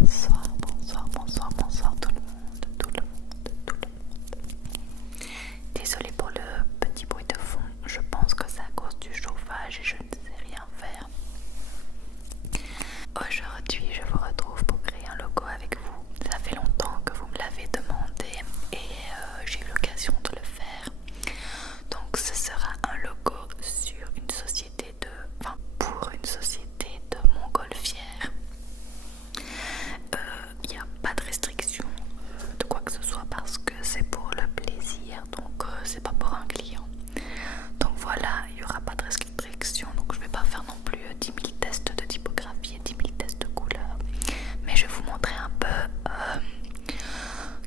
Bonsoir, bonsoir, bonsoir, bonsoir tout le monde, tout le monde, tout le monde. Désolée pour le petit bruit de fond, je pense que c'est à cause du chauffage et je ne sais rien faire. Aujourd'hui, je vous retrouve pour créer un logo avec vous. Ça fait longtemps que vous me l'avez demandé et j'ai eu l'occasion de le faire. Donc ce sera un logo sur une société pour une société de montgolfières. Il n'y a pas de restriction de quoi que ce soit parce que c'est pour le plaisir, donc c'est pas pour un client. Donc voilà, il n'y aura pas de restriction, donc je vais pas faire non plus 10 000 tests de typographie et 10 000 tests de couleur, mais je vais vous montrer un peu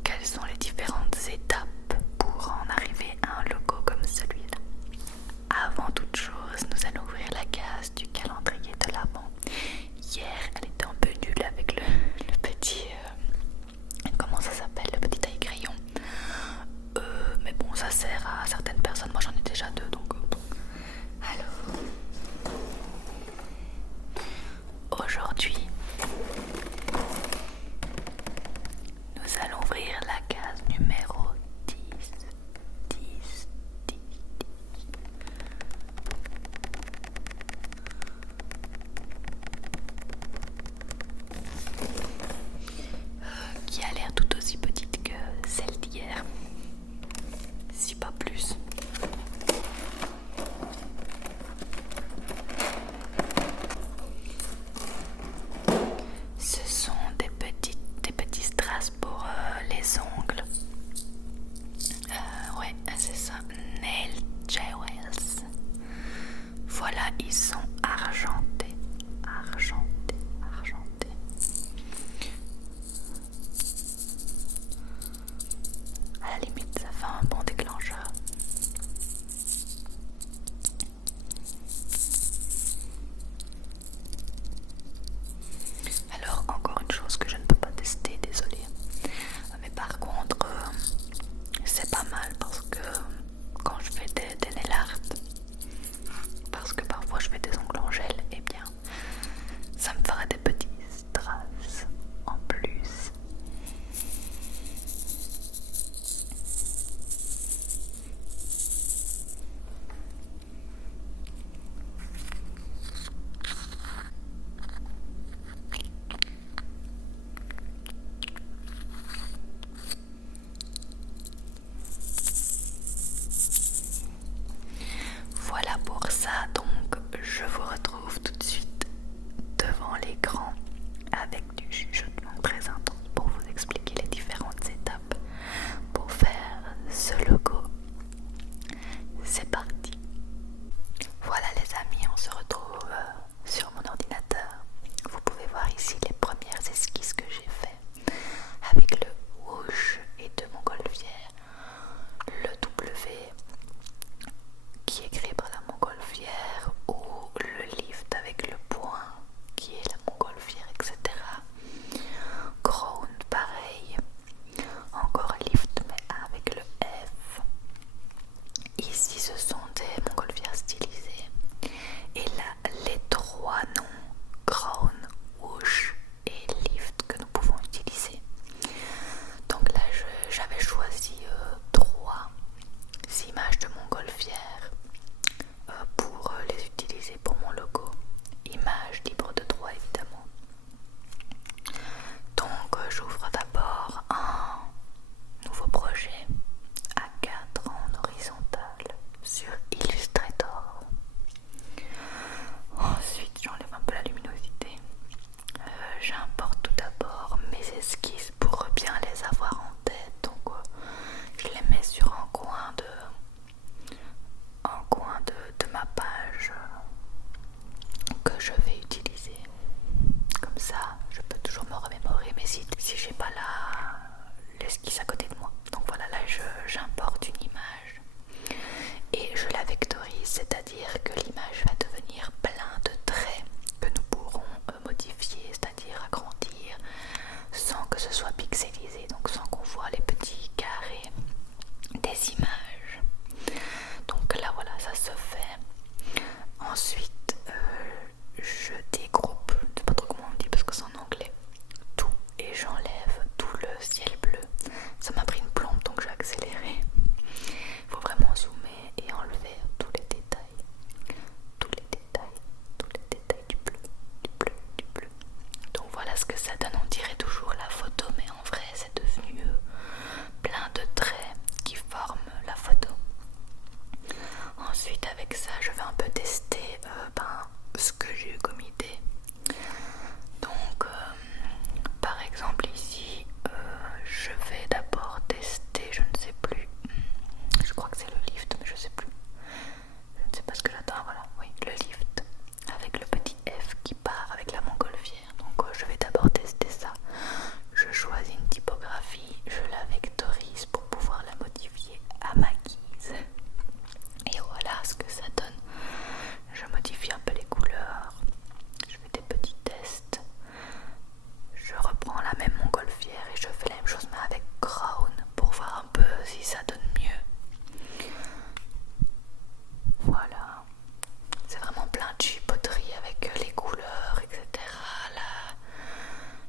quelles sont les différentes étapes pour en arriver à un logo comme celui-là. Avant toute chose, nous allons ouvrir la case du calendrier de l'Avent. Hier, elle était un peu nulle avec le petit... comment ça s'appelle? Le petit taille-crayon. Mais bon, ça sert à certaines personnes. Moi, j'en ai déjà deux, donc... Alors... Aujourd'hui, nous allons ouvrir la case numéro 10. 10, 10, 10. Qui a l'air tout aussi petite que celle d'hier, si pas plus. Ce sont des petits strass pour les ongles. Ouais, c'est ça, Nail Jewels. Voilà, ils sont argentés, argentés, argentés. À la limite, ça fait un bon déclencheur. Alors, encore une chose que je ne peux pas tester, désolée. Mais par contre, c'est pas mal parce que quand je fais des nail art, parce que parfois je fais des ongles en gel, et bien, ça me fera des petits strass en plus. Voilà pour ça, donc je vous retrouve tout de suite devant l'écran avec du chuchotement très intense pour vous expliquer les différentes étapes pour faire ce logo. C'est parti. Voilà les amis, on se retrouve sur mon ordinateur. Vous pouvez voir ici les premières esquisses que j'ai fait avec le whoosh et de montgolfière, le W qui est créé par la montgolfière, ou le lift avec le point qui est la montgolfière, etc. Crown pareil, encore lift mais avec le F. Ici ce sont des montgolfières stylisées et là les trois noms Crown, whoosh et lift que nous pouvons utiliser. Donc là j'avais choisi trois images de montgolfière pour les utiliser pour mon logo. Images libres de droit évidemment. Donc j'ouvre d'abord un nouveau projet A4 en horizontal sur Illustrator. Ensuite j'enlève un peu la luminosité. J'importe tout d'abord mes esquisses pour bien les avoir en tête. Donc je les mets sur un coin de ma page que je vais utiliser. Comme ça, je peux toujours me remémorer mes sites si j'ai pas l'esquisse à côté de moi. Donc voilà, là j'importe une image et je la vectorise, c'est-à-dire que l'image va devenir plein de traits que nous pourrons modifier, c'est-à-dire agrandir sans que ce soit pixelisé, donc sans qu'on voit les petits carrés des images. Donc là voilà, ça se fait. Ensuite je dégroupe, je sais pas trop comment on dit parce que c'est en anglais, tout qui part avec la montgolfière. Donc je vais d'abord tester ça. Je choisis une typographie, je la vectorise pour pouvoir la modifier à ma guise. Et voilà ce que ça donne. Je modifie un peu les couleurs, je fais des petits tests. Je reprends la même montgolfière et je fais la même chose mais avec Crown pour voir un peu si ça donne mieux. Voilà, c'est vraiment plein de chipoterie avec les couleurs, etc.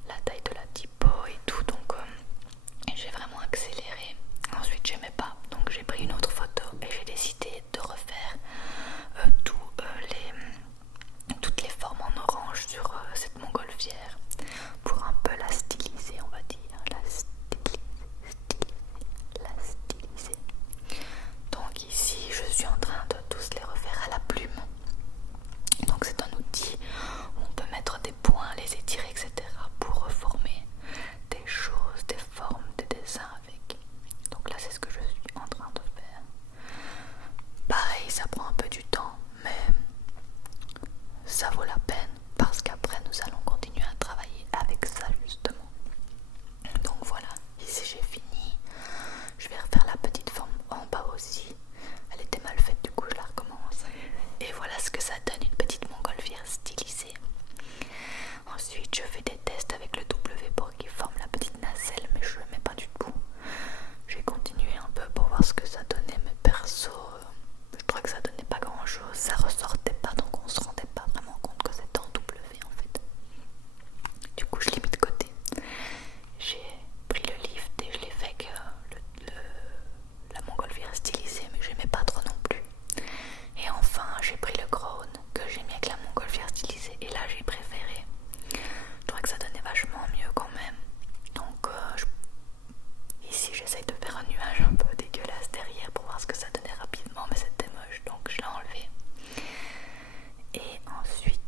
La taille de la typo et tout, donc j'ai vraiment accéléré. Ensuite j'aimais pas, donc j'ai pris une autre photo et j'ai décidé de refaire toutes les formes en orange sur cette montgolfière pour un peu la styliser, on va dire, la styliser. Donc ici je suis en train de tous les refaire à la plume. Donc c'est un outil où on peut mettre des points, les étirer, etc. pour reformer des choses, des formes, des dessins avec. Donc là c'est ce que je suis en train de faire. Pareil, ça prend un peu du temps, mais ça vaut la peine parce qu'après nous allons continuer à travailler avec ça justement. Donc voilà, ici j'ai fini. Je vais refaire la petite forme en bas aussi. Elle était mal faite, du coup je la recommence. Et voilà ce que ça donne, une petite montgolfière stylisée. Ensuite je fais des tests avec le W pour qu'il forme la petite nacelle, mais je le mets pas du tout. J'ai continué un peu pour voir ce que ça donnait, mais perso je trouvais que ça donnait pas grand chose, ça ressortait pas, donc on se rendait pas vraiment compte que c'était en W en fait. Du coup je l'ai mis de côté. J'ai pris le lift et je l'ai fait avec la montgolfière stylisée, mais j'aimais pas trop non plus. Et enfin j'ai pris le Crown que j'ai mis avec la montgolfière stylisée et là j'ai préféré. Je trouvais que ça donnait vachement mieux quand même. Donc ici j'essaye de faire un nuage un peu dégueulasse derrière pour voir ce que ça donnait rapidement, mais c'était moche donc je l'ai enlevé. Et ensuite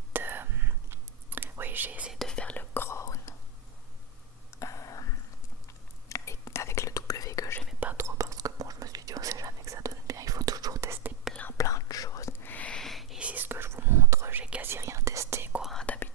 oui, j'ai essayé de faire le Crown avec le W que j'aimais pas trop parce que bon, je me suis dit on sait jamais que ça donne bien, il faut toujours tester plein de choses. Et ici ce que je vous montre, j'ai quasi rien testé quoi. D'habitude